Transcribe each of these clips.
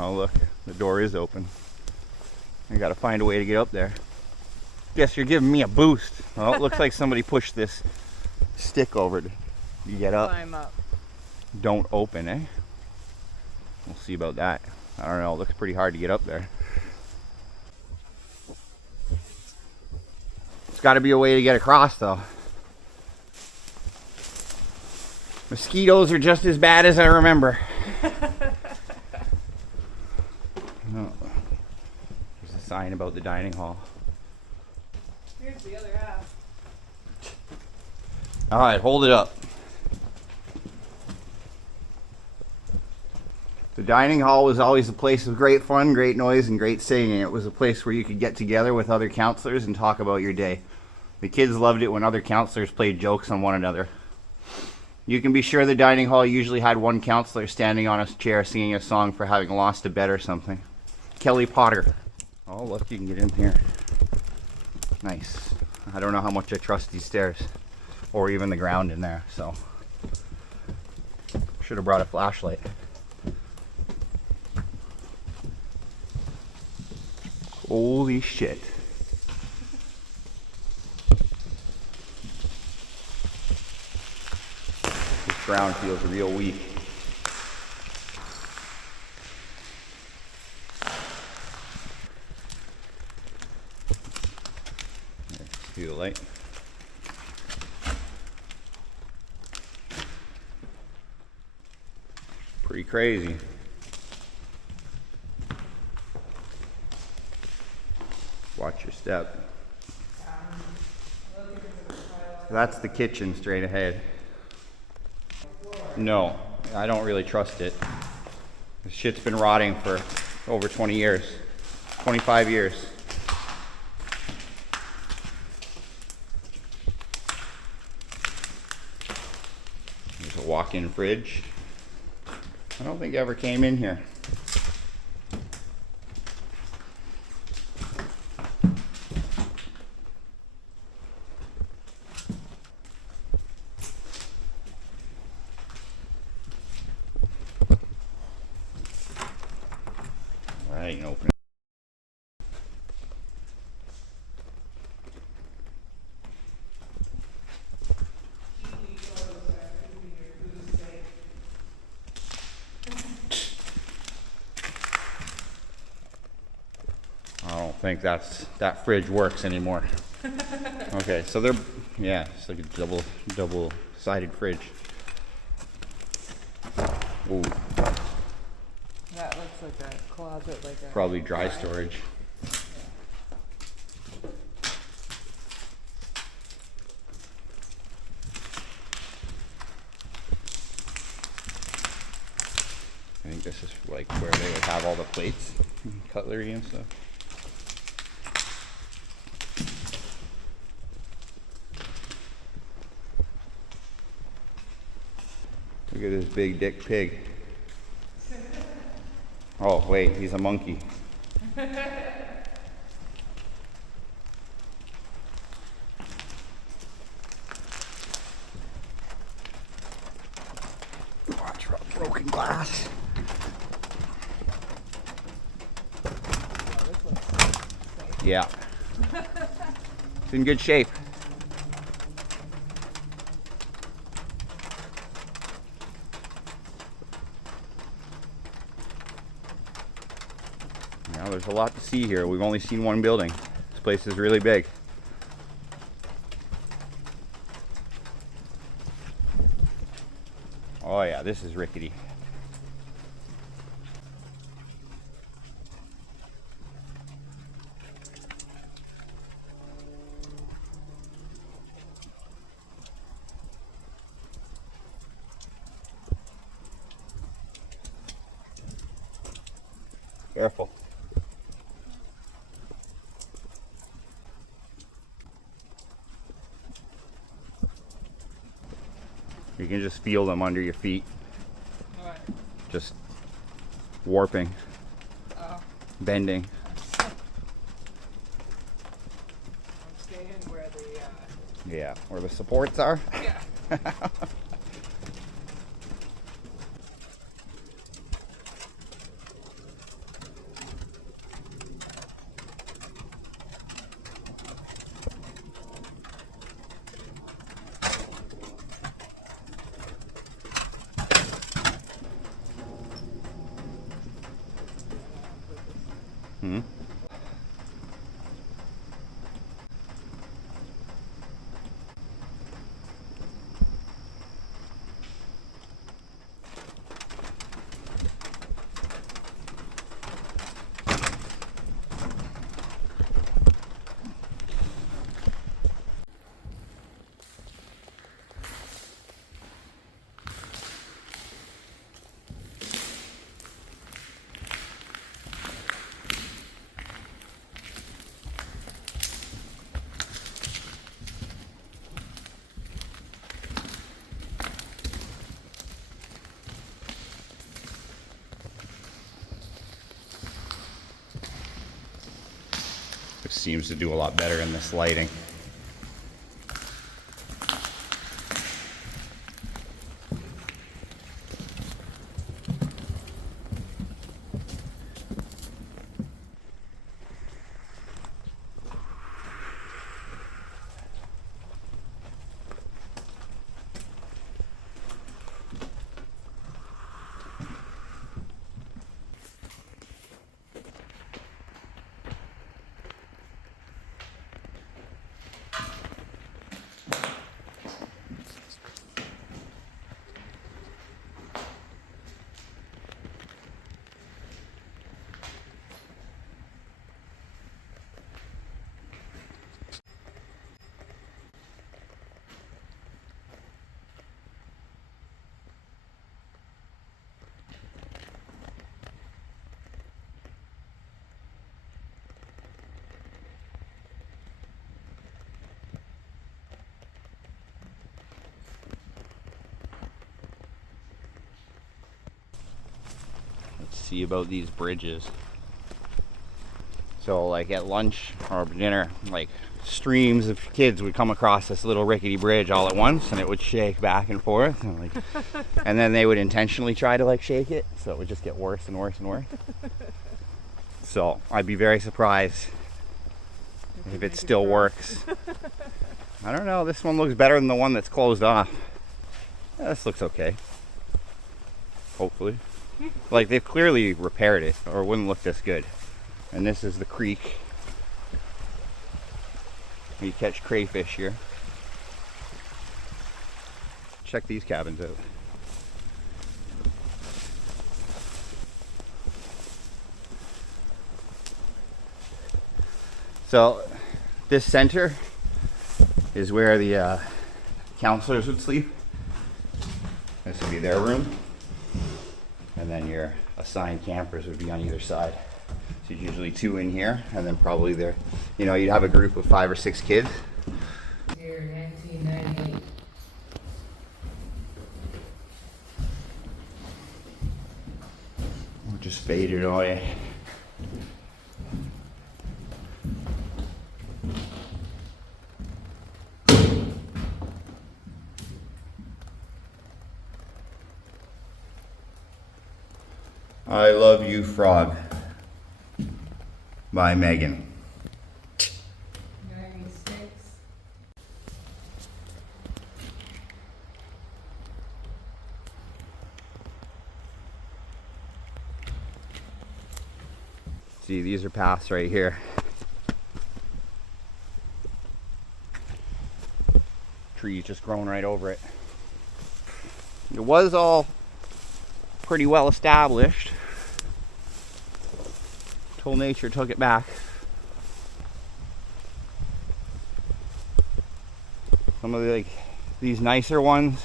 Oh look, the door is open. I gotta find a way to get up there. Guess you're giving me a boost. Well, it looks like somebody pushed this stick over to get up. Climb up. Don't open, eh? We'll see about that. I don't know, it looks pretty hard to get up there. There's gotta be a way to get across though. Mosquitoes are just as bad as I remember. Oh. There's a sign about the dining hall. Here's the other half. Alright, hold it up. The dining hall was always a place of great fun, great noise, and great singing. It was a place where you could get together with other counselors and talk about your day. The kids loved it when other counselors played jokes on one another. You can be sure the dining hall usually had one counselor standing on a chair singing a song for having lost a bet or something. Kelly Potter. Oh, look, you can get in here. Nice. I don't know how much I trust these stairs or even the ground in there, so should have brought a flashlight. Holy shit. This ground feels real weak. See the light. Pretty crazy. Watch your step. That's the kitchen straight ahead. No, I don't really trust it. This shit's been rotting for over 20 years, 25 years. There's a walk-in fridge. I don't think I ever came in here. I can open it. I don't think that fridge works anymore. Okay, so they're, yeah, it's like a double-sided fridge. Ooh. That looks like a closet, like a... Probably dry storage. I think this is like where they would have all the plates and cutlery and stuff. Look at this big dick pig. Oh, wait, he's a monkey. Watch for broken glass. Yeah. It's in good shape. Now there's a lot to see here. We've only seen one building. This place is really big. Oh yeah, this is rickety. Careful. You can just feel them under your feet. What? Just warping, bending. I'm staying where the... Yeah, where the supports are. Yeah. seems to do a lot better in this lighting. See about these bridges. So like at lunch or dinner, like streams of kids would come across this little rickety bridge all at once, and it would shake back and forth, and like, and then they would intentionally try to like shake it, so it would just get worse and worse and worse. So I'd be very surprised if it still works. I don't know, this one looks better than the one that's closed off. Yeah, this looks okay. Hopefully. Like, they've clearly repaired it, or it wouldn't look this good. And this is the creek. You catch crayfish here. Check these cabins out. So, this center is where the counselors would sleep. This would be their room. And then your assigned campers would be on either side. So usually 2 in here, and then probably there, you know, you'd have a group of 5 or 6 kids. Here, 1998. Or just faded away. I Love You Frog by Megan. 96. See, these are paths right here. Trees just growing right over it. It was all pretty well established till nature took it back. Some of the, like, these nicer ones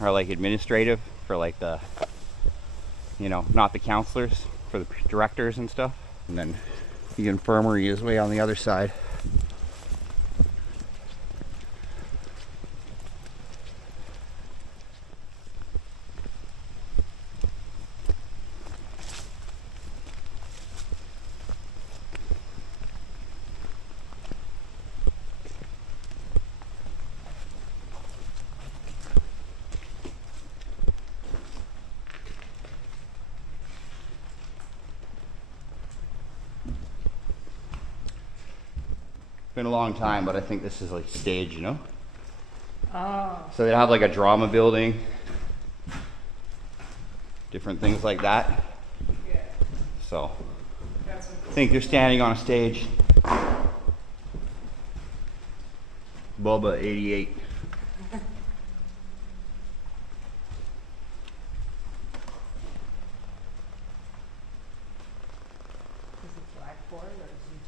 are like administrative for like the, you know, not the counselors, for the directors and stuff. And then the infirmary is way on the other side. Been a long time, but I think this is like stage, you know? Oh. So they have like a drama building, different things like that. Yeah. So That's what I think they're standing on a stage. Bubba 88. is it blackboard or is it?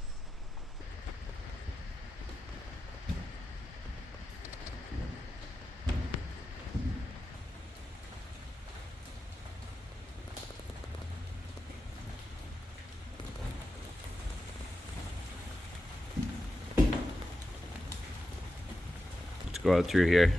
Let's go out through here.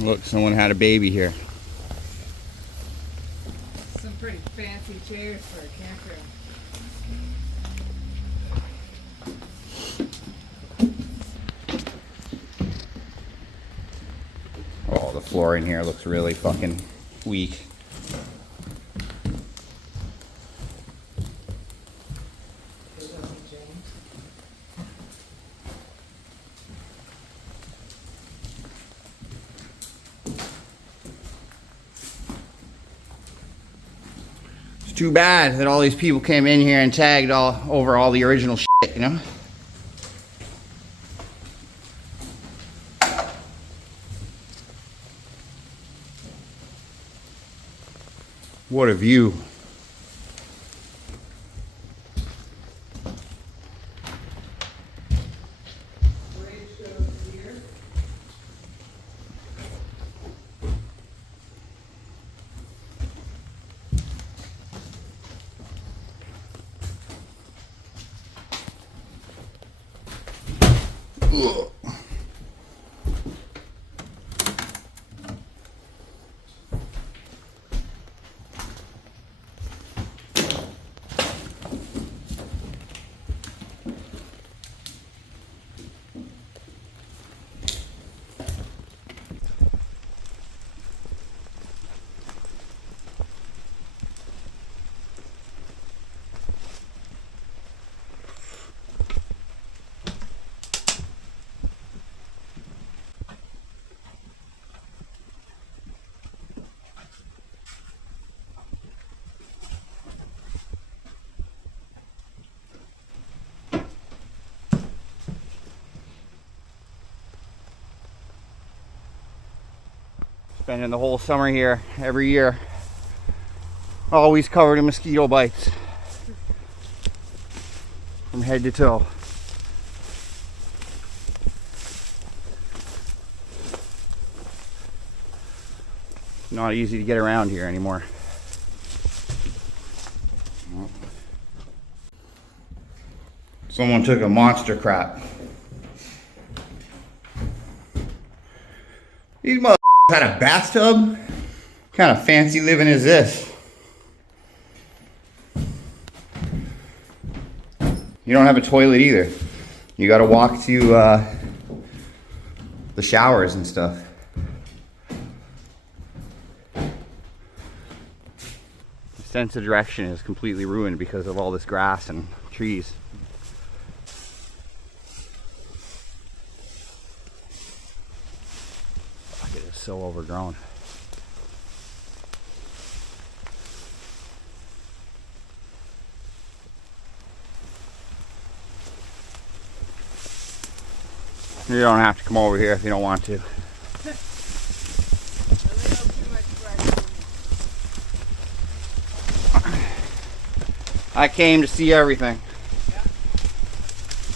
Look, someone had a baby here. Some pretty fancy chairs for a campground. Oh, the floor in here looks really fucking weak. It's too bad that all these people came in here and tagged all over all the original shit, you know? What a view. Ugh. Spending the whole summer here, every year. Always covered in mosquito bites. From head to toe. Not easy to get around here anymore. Someone took a monster crap. These motherfuckers had a bathtub? What kind of fancy living is this? You don't have a toilet either. You gotta walk to the showers and stuff. The sense of direction is completely ruined because of all this grass and trees. Fuck, it is so overgrown. You don't have to come over here if you don't want to. I came to see everything. Yeah.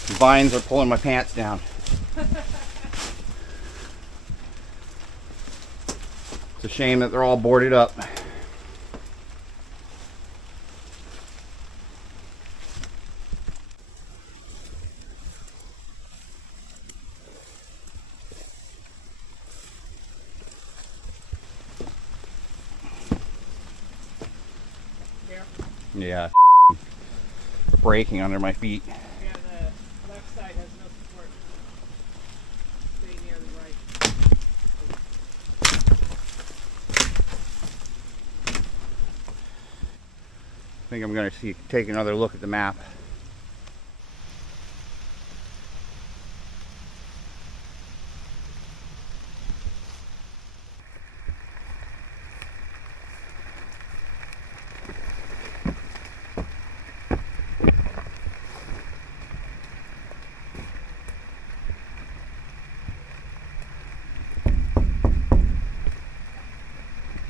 The vines are pulling my pants down. It's a shame that they're all boarded up. Yeah, breaking under my feet. Yeah, the left side has no support. Stay near the right. I think I'm going to take another look at the map.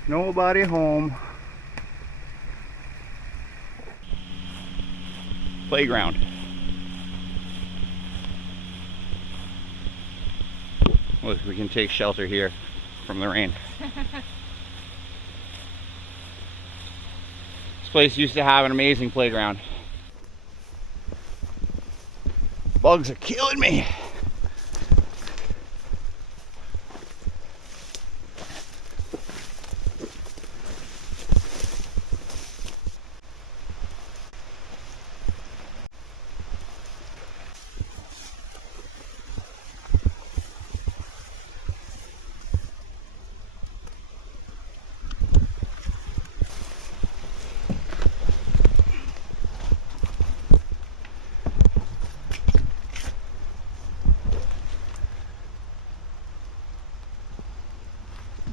Nobody home. Playground. Look, we can take shelter here from the rain. This place used to have an amazing playground. Bugs are killing me.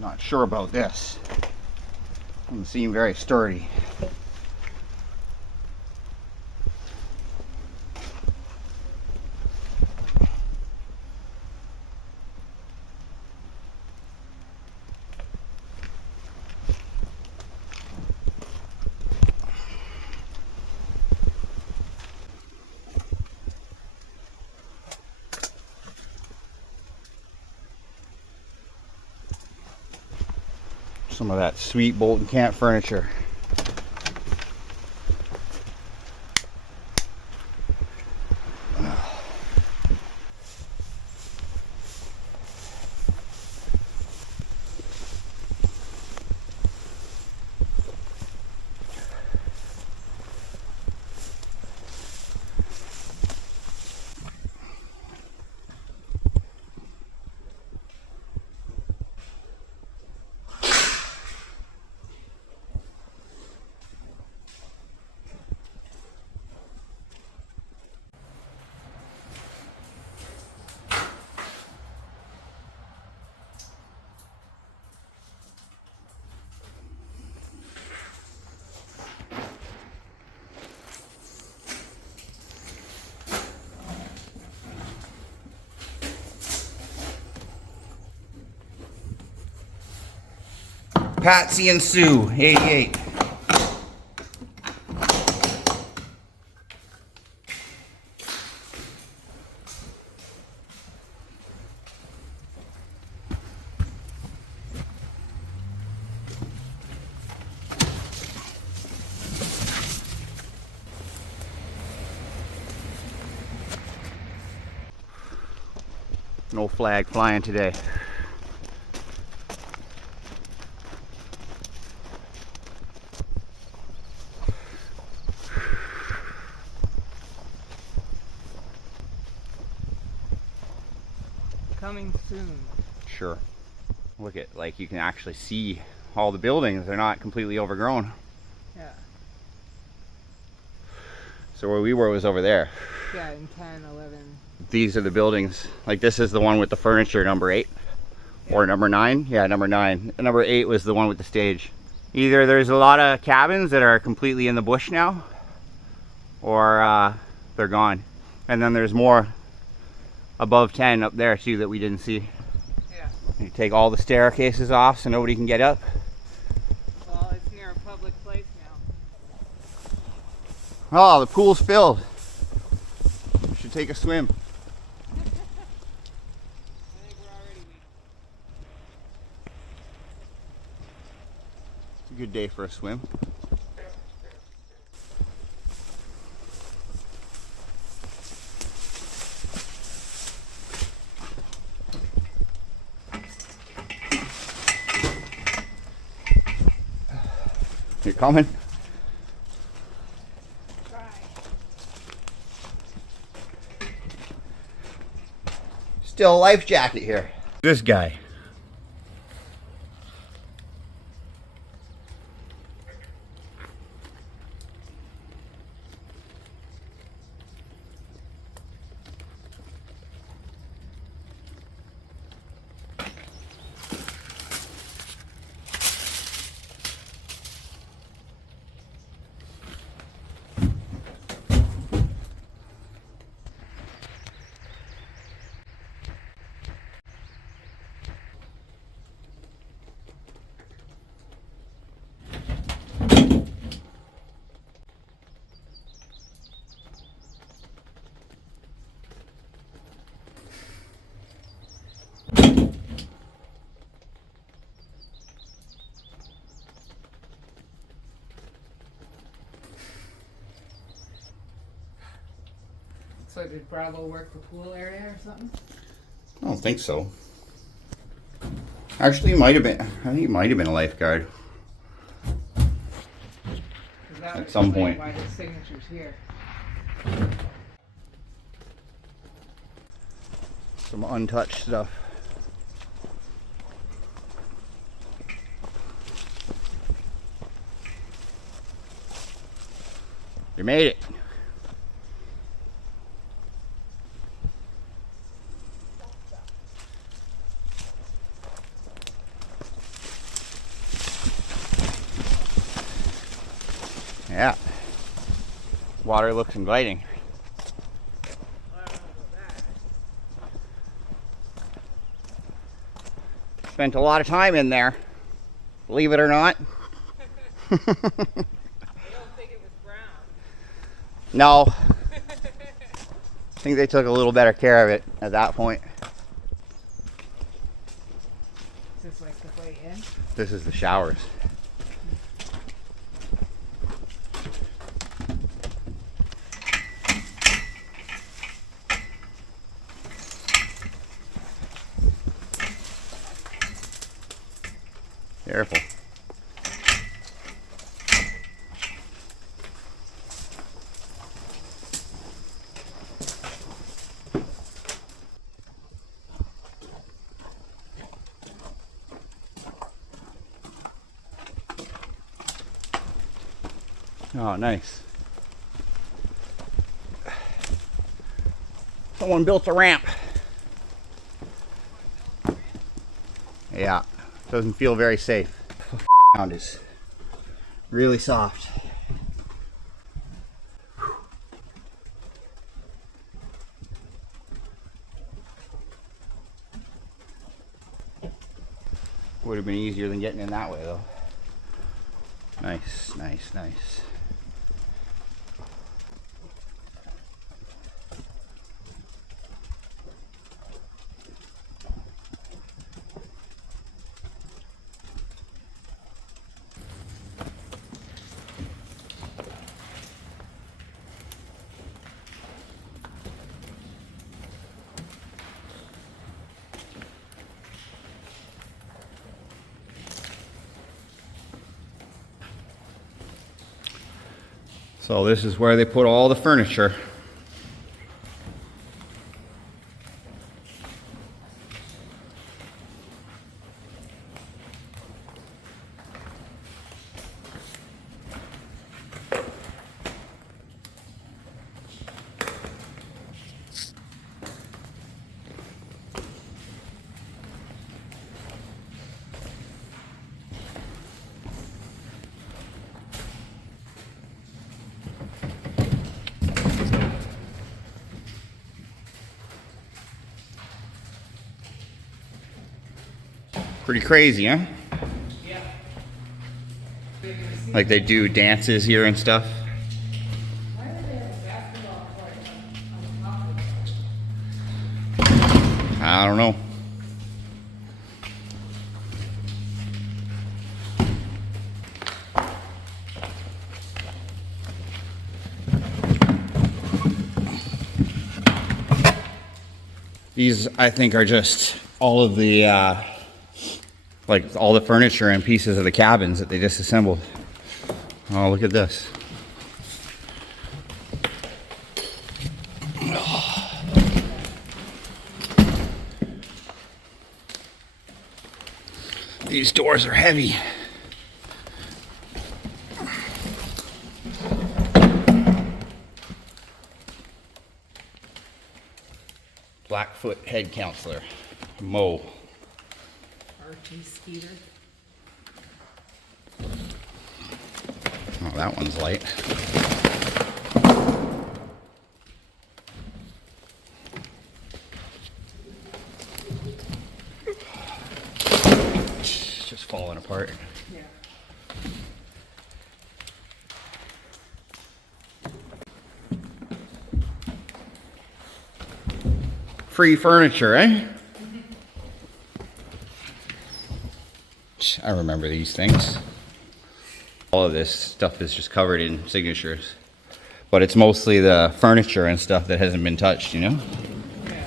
Not sure about this. Doesn't seem very sturdy. Some of that sweet Bolton Camp furniture. Patsy and Sue, 88. No flag flying today. Coming soon. Sure. Look at, like, you can actually see all the buildings. They're not completely overgrown. Yeah. So where we were was over there. Yeah, in 10, 11. These are the buildings. Like, this is the one with the furniture, number 8. Yeah. Or number 9. Yeah, number 9. Number 8 was the one with the stage. Either there's a lot of cabins that are completely in the bush now, or they're gone. And then there's more above 10 up there too that we didn't see. Yeah. You take all the staircases off so nobody can get up. Well, it's near a public place now. Oh, the pool's filled. We should take a swim. I think we're already weak. It's a good day for a swim. You're coming? Try. Still a life jacket here. This guy. So did Bravo work the pool area or something? I don't think so. Actually, he might have been. I think he might have been a lifeguard. At some point. Why the signature's here? Some untouched stuff. You made it. Water looks inviting. I don't know about that. Spent a lot of time in there, believe it or not. I don't think it was brown. No. I think they took a little better care of it at that point. Is this like the way in? This is the showers. Careful. Oh, nice. Someone built a ramp. Yeah, doesn't feel very safe. The ground is really soft. Would have been easier than getting in that way though. Nice, nice, nice. So this is where they put all the furniture. Pretty crazy, huh? Yeah. Like they do dances here and stuff. Why do they have a basketball court on top of it? I don't know. These, I think, are just all of the, like all the furniture and pieces of the cabins that they disassembled. Oh, look at this. These doors are heavy. Blackfoot head counselor, Mo. Archie Skeeter. Oh, that one's light. It's just falling apart. Yeah. Free furniture, eh? I remember these things. All of this stuff is just covered in signatures. But it's mostly the furniture and stuff that hasn't been touched, you know? Yeah.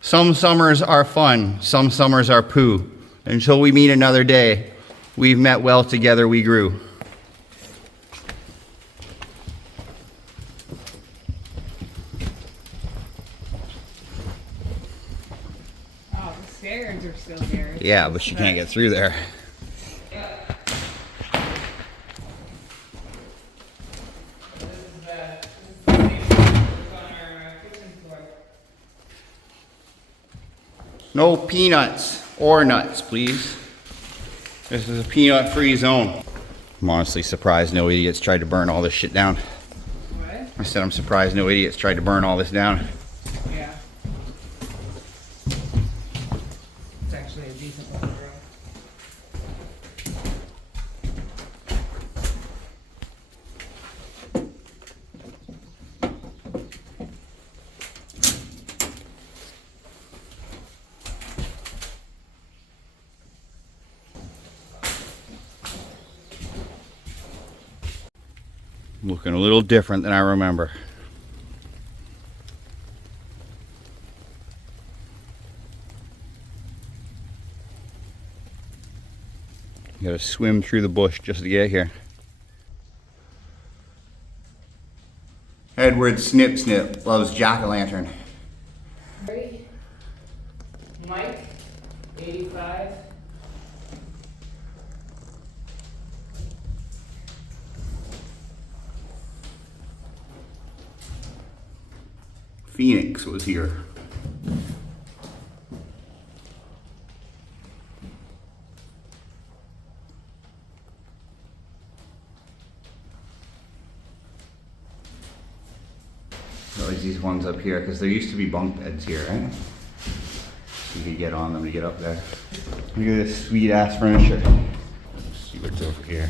Some summers are fun, some summers are poo. Until we meet another day, we've met well together, we grew. Oh, the stairs are still there. It's Yeah, just but you can't get through there. This is the same as on our kitchen floor. No peanuts or nuts, please. This is a peanut-free zone. I'm honestly surprised no idiots tried to burn all this shit down. What? I said I'm surprised no idiots tried to burn all this down. Yeah. It's actually a decent little room. Looking a little different than I remember. You gotta swim through the bush just to get here. Edward Snip Snip loves jack-o'-lantern. Ready? Mike, 85. Phoenix was here. Always these ones up here, because there used to be bunk beds here, right? You could get on them to get up there. Look at this sweet ass furniture. Let's see what's over here.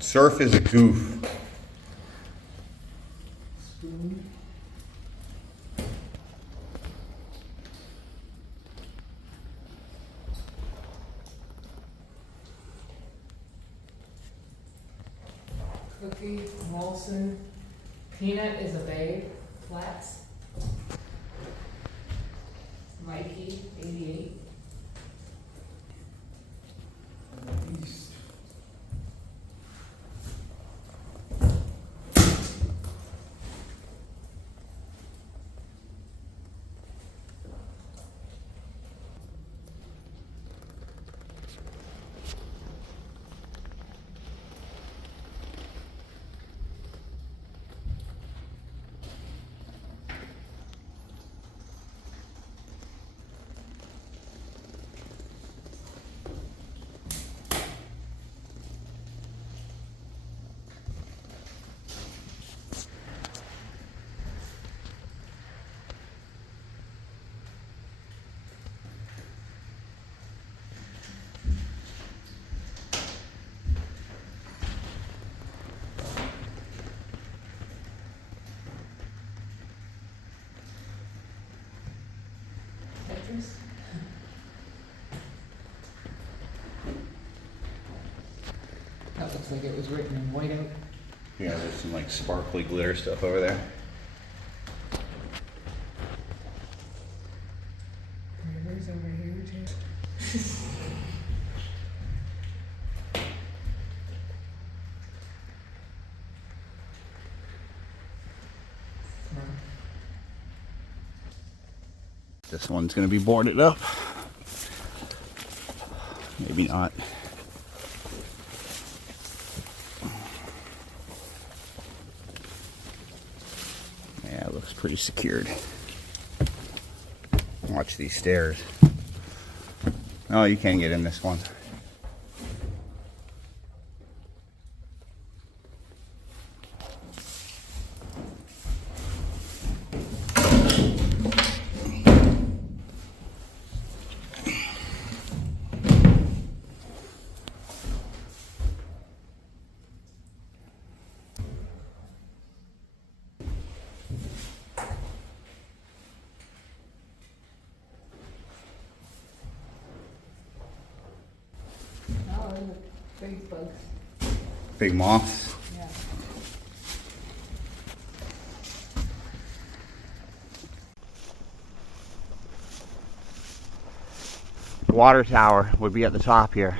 Surf is a goof. Spoon. Cookie, Molson. Peanut is a babe. Flats. Mikey, 88. Tetris. That looks like it was written in whiteout. Yeah, there's some like sparkly glitter stuff over there. Rivers over here too. This one's gonna be boarded up. Maybe not. Yeah, it looks pretty secured. Watch these stairs. Oh, you can't get in this one. Oh, those are big bugs. Big moths. Yeah. water tower would be at the top here.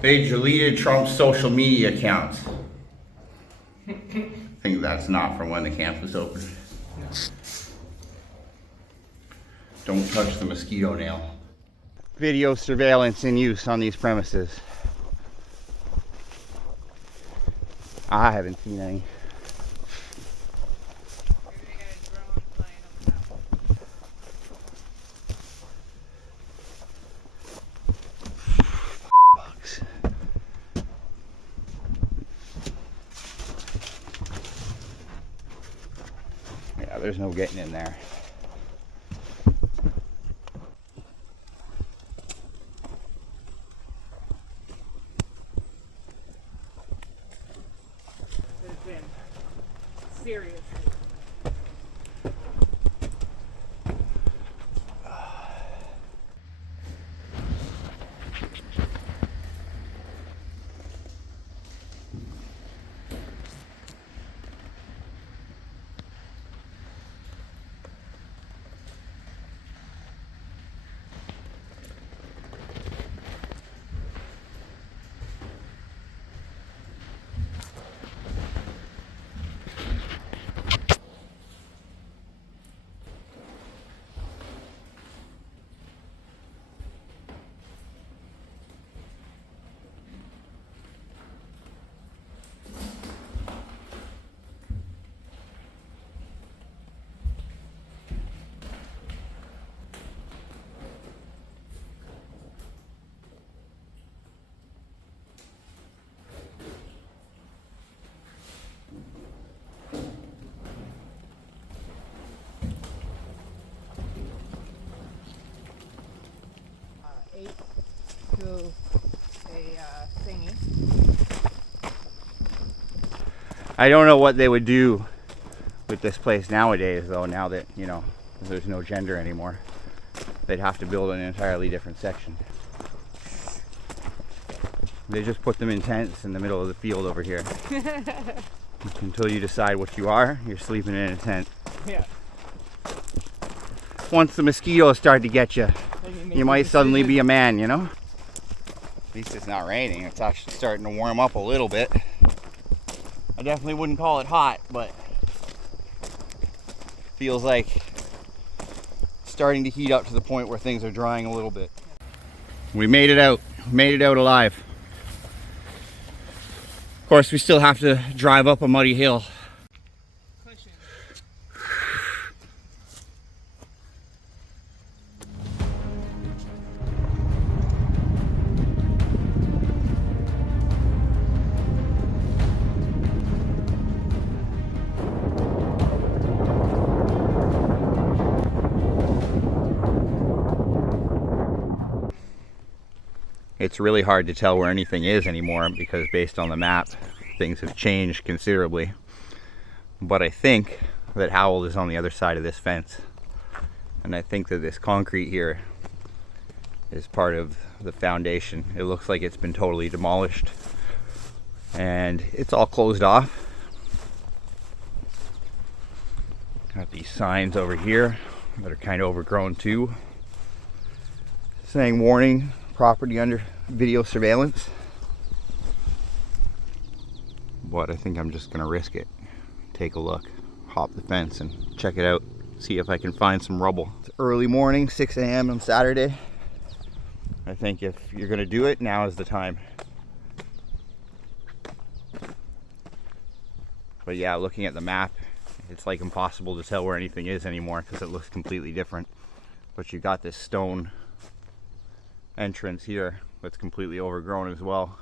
They deleted Trump's social media accounts. I think that's not from when the camp was open. No. Don't touch the mosquito nail. Video surveillance in use on these premises. I haven't seen any. Maybe they got a drone flying over top. Bugs. Yeah, there's no getting in there. There's been seriously. To a thingy. I don't know what they would do with this place nowadays, though, now that, you know, there's no gender anymore. They'd have to build an entirely different section. They just put them in tents in the middle of the field over here. Until you decide what you are, you're sleeping in a tent. Yeah. Once the mosquitoes start to get you, you might suddenly be a man, you know? At least it's not raining. It's actually starting to warm up a little bit. I definitely wouldn't call it hot, but feels like starting to heat up to the point where things are drying a little bit. We made it out. Made it out alive. Of course, we still have to drive up a muddy hill. Cushion. It's really hard to tell where anything is anymore because based on the map, things have changed considerably. But I think that Howell is on the other side of this fence. And I think that this concrete here is part of the foundation. It looks like it's been totally demolished. And it's all closed off. Got these signs over here that are kind of overgrown too, saying warning, property under video surveillance. But I think I'm just gonna risk it. Take a look, hop the fence and check it out, see if I can find some rubble. It's early morning, 6 a.m. on Saturday. I think if you're gonna do it, now is the time. But yeah, looking at the map, it's like impossible to tell where anything is anymore because it looks completely different. But you've got this stone entrance here that's completely overgrown as well.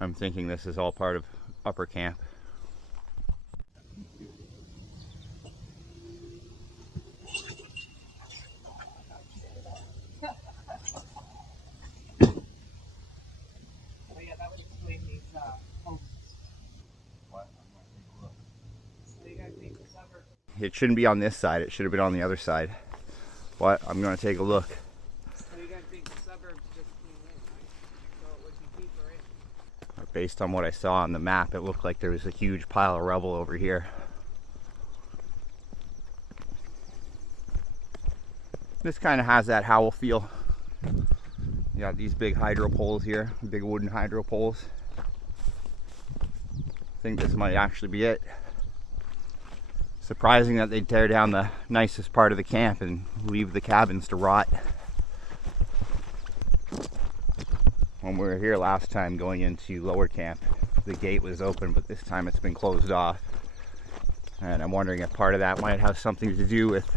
I'm thinking this is all part of upper camp. Oh yeah, that was between these posts. What? So you gotta take the cover. It shouldn't be on this side, it should have been on the other side. But I'm going to take a look. So you gotta think the suburbs just came in, right? So it would be deeper in. Based on what I saw on the map, it looked like there was a huge pile of rubble over here. This kind of has that Howell feel. You got these big hydro poles here, big wooden hydro poles. I think this might actually be it. Surprising that they'd tear down the nicest part of the camp and leave the cabins to rot. When we were here last time going into lower camp, the gate was open, but this time it's been closed off. And I'm wondering if part of that might have something to do with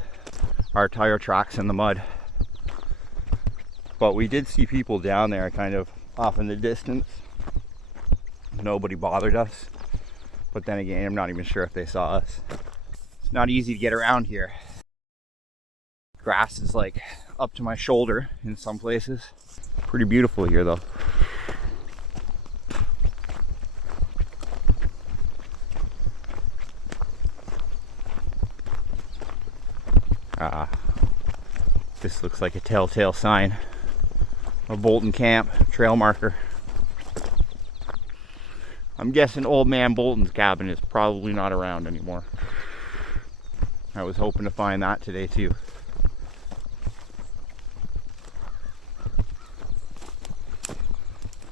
our tire tracks in the mud. But we did see people down there kind of off in the distance. Nobody bothered us. But then again, I'm not even sure if they saw us. It's not easy to get around here. Grass is like up to my shoulder in some places. Pretty beautiful here though. This looks like a telltale sign of Bolton Camp trail marker. I'm guessing old man Bolton's cabin is probably not around anymore. I was hoping to find that today too.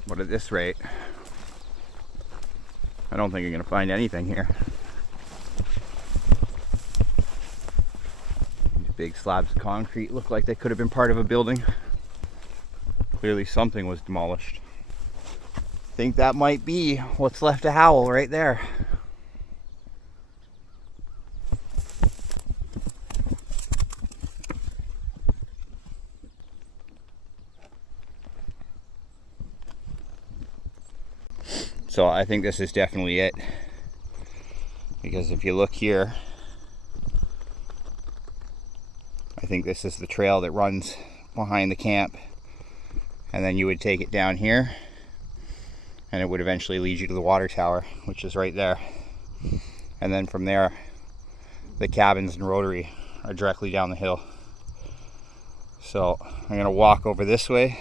But at this rate, I don't think I'm going to find anything here. These big slabs of concrete look like they could have been part of a building. Clearly something was demolished. I think that might be what's left of Howell right there. So I think this is definitely it, because if you look here, I think this is the trail that runs behind the camp, and then you would take it down here and it would eventually lead you to the water tower, which is right there. And then from there, the cabins and Rotary are directly down the hill. So I'm gonna walk over this way,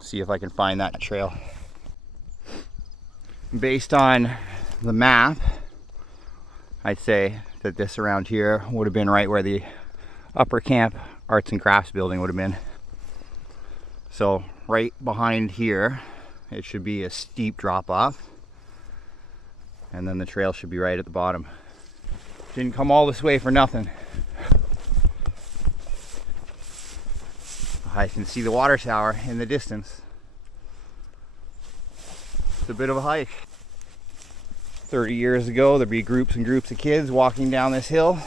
see if I can find that trail. Based on the map, I'd say that this around here would have been right where the upper camp arts and crafts building would have been. So right behind here, it should be a steep drop off, and then the trail should be right at the bottom. Didn't come all this way for nothing. I can see the water tower in the distance. It's a bit of a hike. 30 years ago, there'd be groups and groups of kids walking down this hill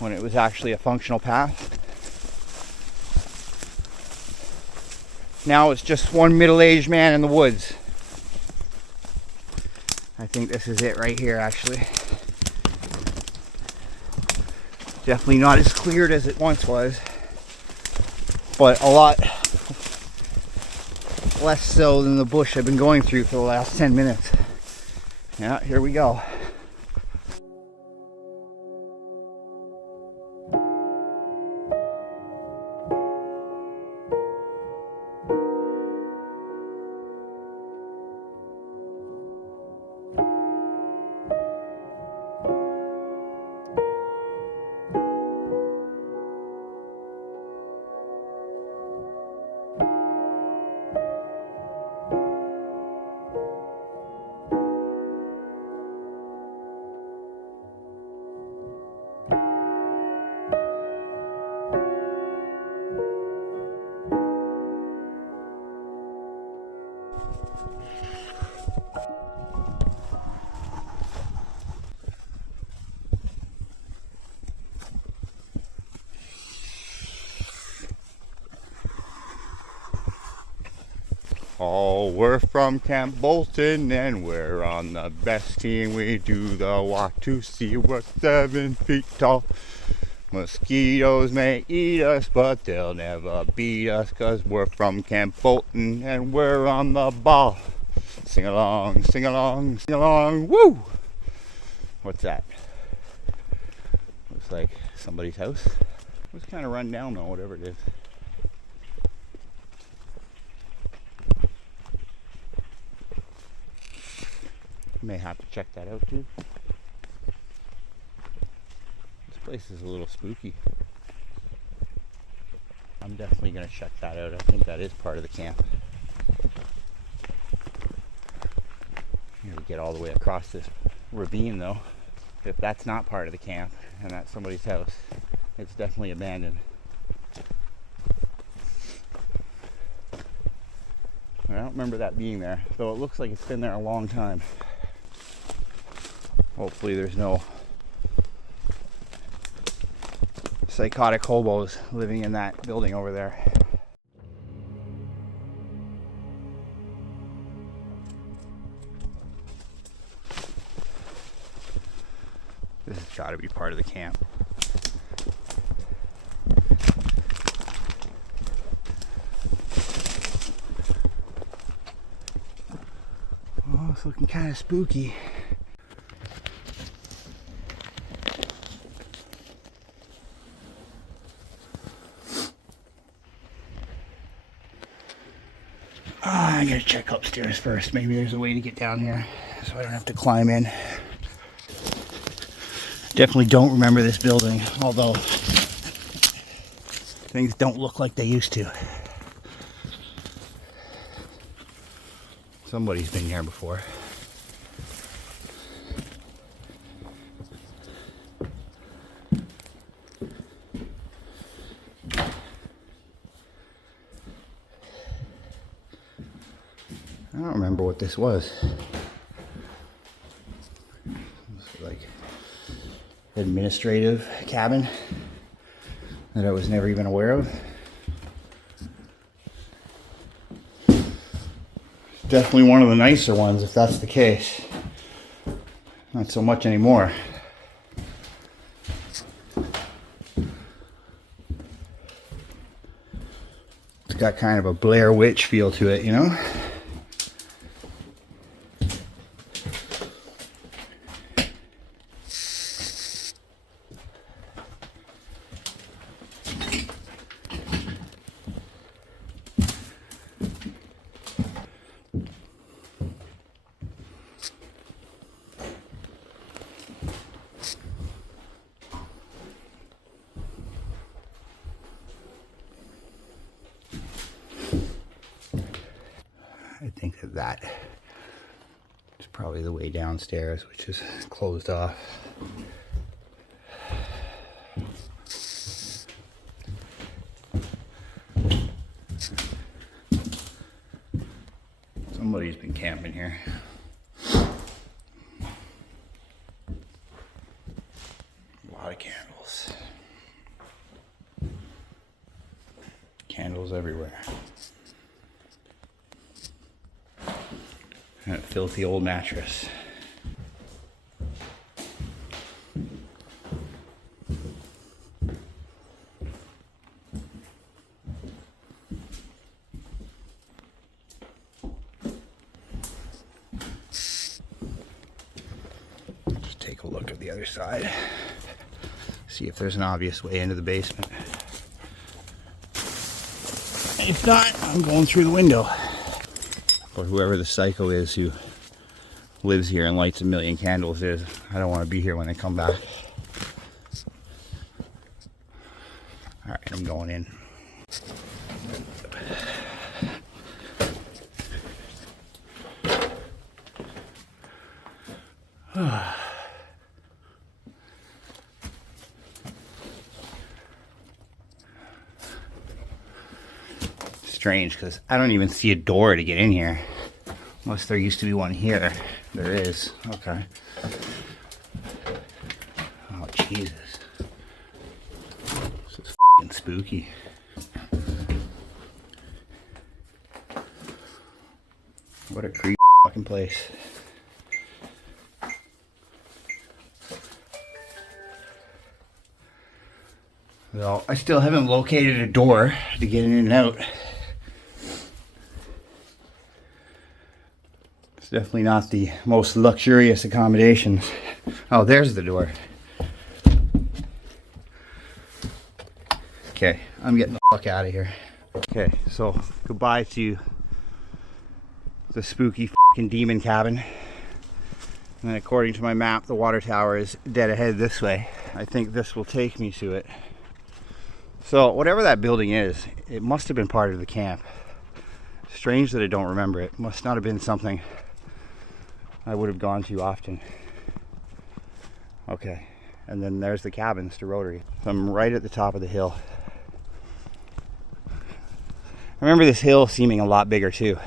when it was actually a functional path. Now it's just one middle-aged man in the woods. I think this is it right here, actually. Definitely not as cleared as it once was, but a lot less so than the bush I've been going through for the last 10 minutes. Yeah, here we go. Oh, we're from Camp Bolton and we're on the best team. We do the walk to see we're 7 feet tall. Mosquitoes may eat us, but they'll never beat us, 'cause we're from Camp Bolton and we're on the ball. Sing along, sing along, sing along, woo! What's that? Looks like somebody's house. It was kind of run down though, whatever it is. May have to check that out too. This place is a little spooky. I'm definitely going to check that out. I think that is part of the camp. Here we get all the way across this ravine though. If that's not part of the camp and that's somebody's house, it's definitely abandoned. I don't remember that being there, though it looks like it's been there a long time. Hopefully there's no psychotic hobos living in that building over there. This has got to be part of the camp. Oh, it's looking kind of spooky. I gotta check upstairs first. Maybe there's a way to get down here so I don't have to climb in. Definitely don't remember this building, although things don't look like they used to. Somebody's been here before. I don't remember what this was. It was like administrative cabin that I was never even aware of. Definitely one of the nicer ones if that's the case. Not so much anymore. It's got kind of a Blair Witch feel to it, you know? I think that is probably the way downstairs, which is closed off. Somebody's been camping here. A lot of candles. Candles everywhere. That filthy old mattress. Just take a look at the other side. See if there's an obvious way into the basement. If not, I'm going through the window. Or whoever the psycho is who lives here and lights a million candles is. I don't want to be here when they come back. Alright, I'm going in. Strange, because I don't even see a door to get in here. Unless there used to be one here. There is. Okay. Oh, Jesus. This is f***ing spooky. What a creepy fucking place. Well, I still haven't located a door to get in and out. It's definitely not the most luxurious accommodations. Oh, there's the door. Okay, I'm getting the fuck out of here. Okay, so goodbye to the spooky fucking demon cabin. And then according to my map, the water tower is dead ahead this way. I think this will take me to it. So whatever that building is, it must have been part of the camp. Strange that I don't remember it. Must not have been something I would have gone to often. Okay, and then there's the cabins to Rotary. So I'm right at the top of the hill. I remember this hill seeming a lot bigger too.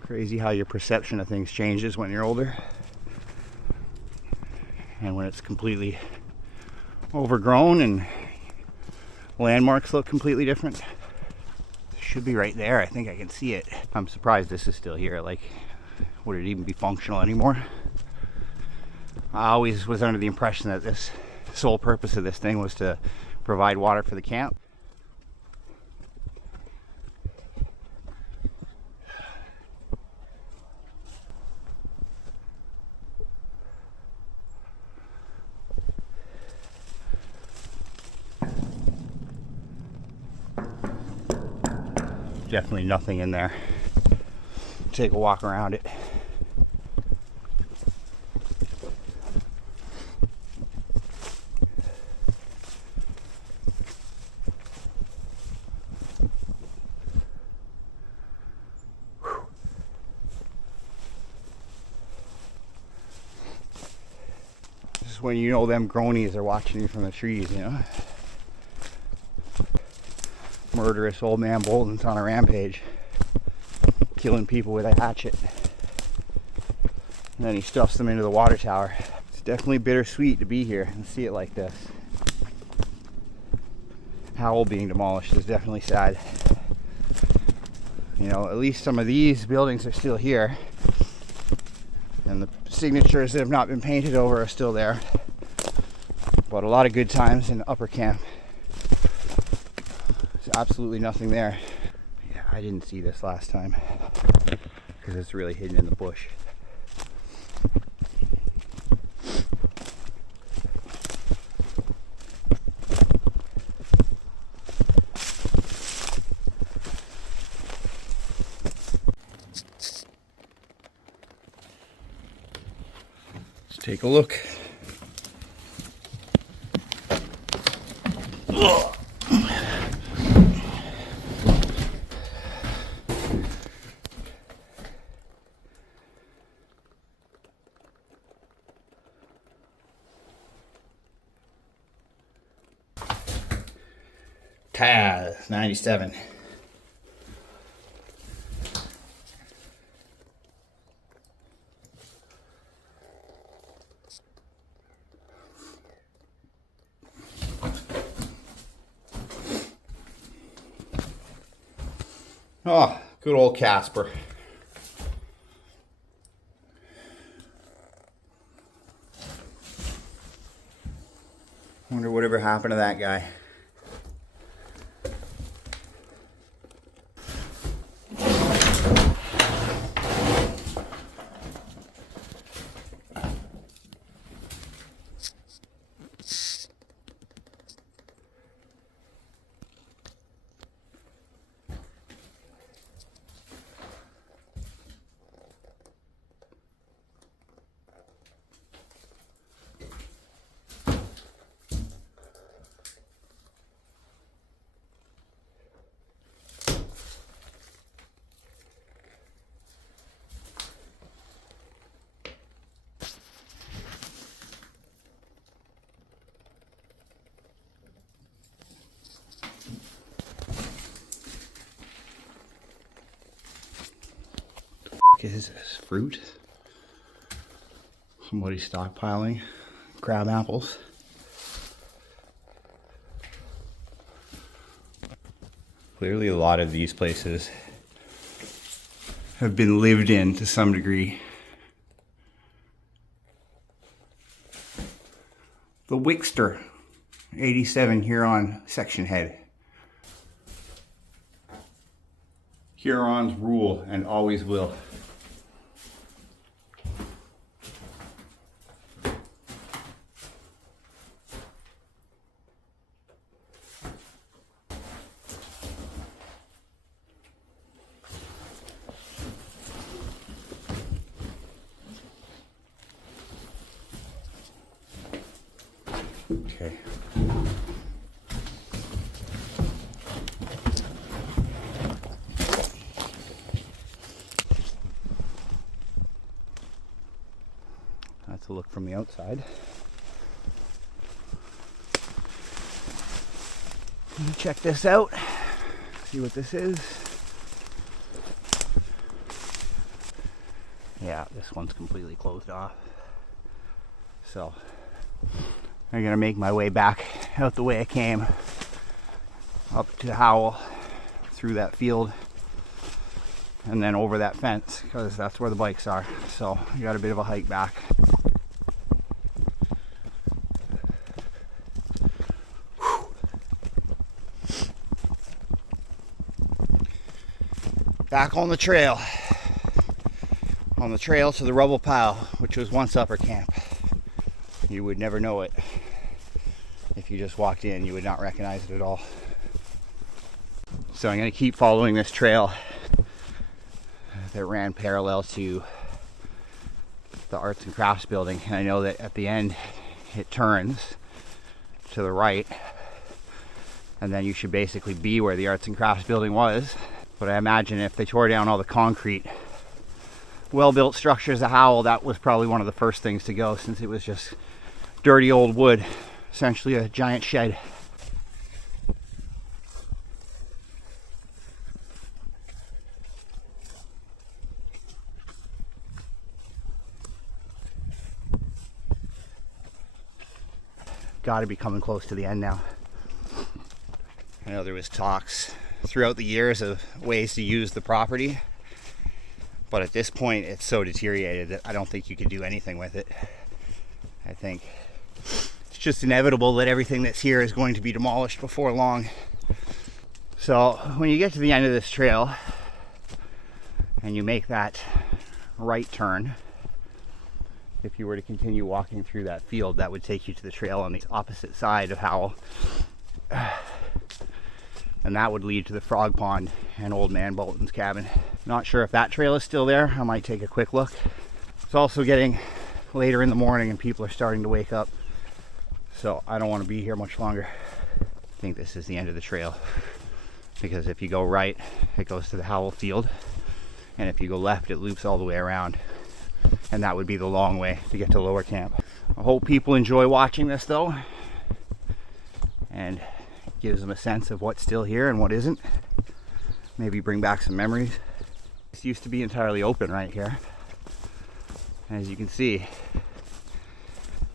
Crazy how your perception of things changes when you're older. And when it's completely overgrown and landmarks look completely different. It should be right there. I think I can see it. I'm surprised this is still here. Like, would it even be functional anymore? I always was under the impression that this sole purpose of this thing was to provide water for the camp. Definitely nothing in there. Take a walk around it. This is when you know them gronies are watching you from the trees, you know? Murderous old man Bolton's on a rampage, killing people with a hatchet, and then he stuffs them into the water tower. It's definitely bittersweet to be here and see it like this. Howell being demolished is definitely sad. You know, at least some of these buildings are still here, and the signatures that have not been painted over are still there. But a lot of good times in Upper Camp. Absolutely nothing there. Yeah, I didn't see this last time because it's really hidden in the bush. Let's take a look. Ugh. Taz 97. Oh, good old Casper. Wonder whatever happened to that guy. Is this fruit? Somebody's stockpiling crab apples. Clearly a lot of these places have been lived in to some degree. The Wickster 87 Huron section head. Hurons rule and always will. Okay. That's a look from the outside. Let me check this out. See what this is. Yeah, this one's completely closed off. So I'm gonna make my way back out the way I came, up to Howell, through that field, and then over that fence, because that's where the bikes are. So I got a bit of a hike back. Back on the trail. On the trail to the rubble pile, which was once Upper Camp. You would never know it. If you just walked in, you would not recognize it at all. So I'm going to keep following this trail that ran parallel to the Arts and Crafts building. And I know that at the end it turns to the right, and then you should basically be where the Arts and Crafts building was. But I imagine if they tore down all the concrete, well-built structures of Howell, that was probably one of the first things to go, since it was just dirty old wood, essentially a giant shed. Got to be coming close to the end now. I know there was talks throughout the years of ways to use the property, but at this point it's so deteriorated that I don't think you could do anything with it. I think it's just inevitable that everything that's here is going to be demolished before long. So when you get to the end of this trail and you make that right turn, if you were to continue walking through that field, that would take you to the trail on the opposite side of Howell. And that would lead to the frog pond and old man Bolton's cabin. Not sure if that trail is still there. I might take a quick look. It's also getting later in the morning and people are starting to wake up. So I don't want to be here much longer. I think this is the end of the trail, because if you go right, it goes to the Howell field. And if you go left, it loops all the way around. And that would be the long way to get to Lower Camp. I hope people enjoy watching this though, and gives them a sense of what's still here and what isn't. Maybe bring back some memories. This used to be entirely open right here. As you can see,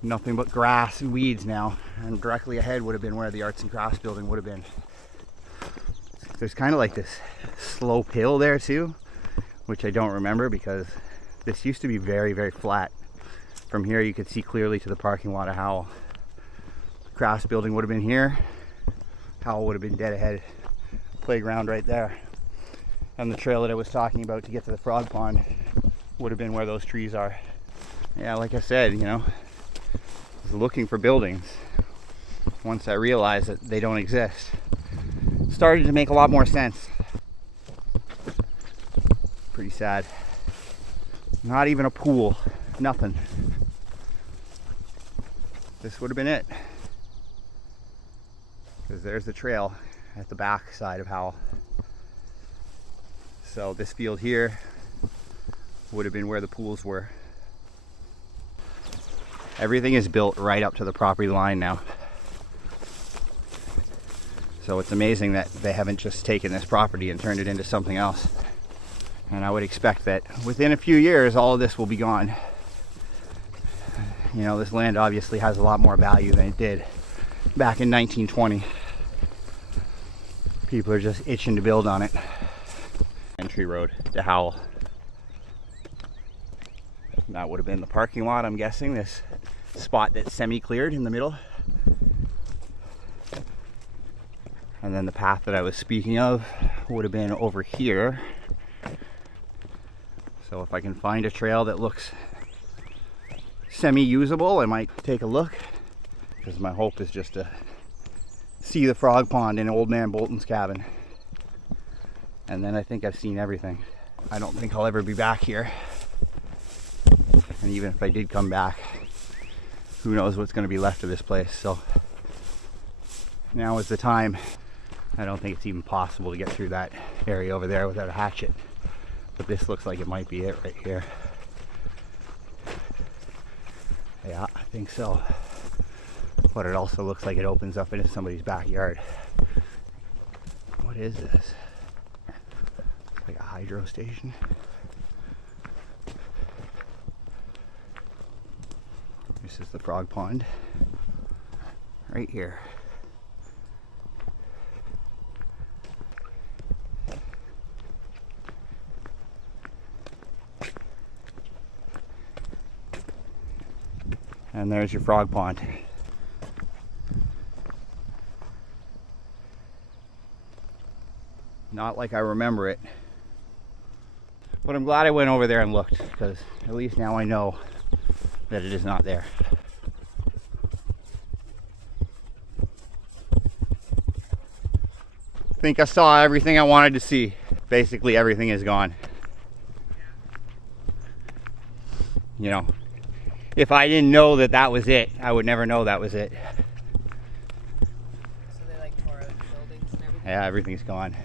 nothing but grass and weeds now, and directly ahead would have been where the Arts and Crafts building would have been. There's kind of like this slope hill there too, which I don't remember, because this used to be very, very flat. From here you could see clearly to the parking lot of Howell. The Crafts building would have been here. Howell would have been dead ahead. Playground right there. And the trail that I was talking about to get to the frog pond would have been where those trees are. Yeah, like I said, you know, I was looking for buildings. Once I realized that they don't exist, it started to make a lot more sense. Pretty sad. Not even a pool, nothing. This would have been it. Because there's the trail at the back side of Howell. So this field here would have been where the pools were. Everything is built right up to the property line now. So it's amazing that they haven't just taken this property and turned it into something else. And I would expect that within a few years all of this will be gone. You know, this land obviously has a lot more value than it did back in 1920. People are just itching to build on it. Entry road to Howell. That would have been the parking lot, I'm guessing, this spot that's semi-cleared in the middle. And then the path that I was speaking of would have been over here. So if I can find a trail that looks semi-usable, I might take a look, because my hope is just to see the frog pond in old man Bolton's cabin. And then I think I've seen everything. I don't think I'll ever be back here. And even if I did come back, who knows what's going to be left of this place. So now is the time. I don't think it's even possible to get through that area over there without a hatchet, but this looks like it might be it right here. Yeah, I think so. But it also looks like it opens up into somebody's backyard. What is this? It's like a hydro station. This is the frog pond right here. And there's your frog pond. Not like I remember it. But I'm glad I went over there and looked, because at least now I know that it is not there. I think I saw everything I wanted to see. Basically everything is gone. You know, if I didn't know that that was it, I would never know that was it. So they like tore out the buildings and everything? Yeah, everything's gone.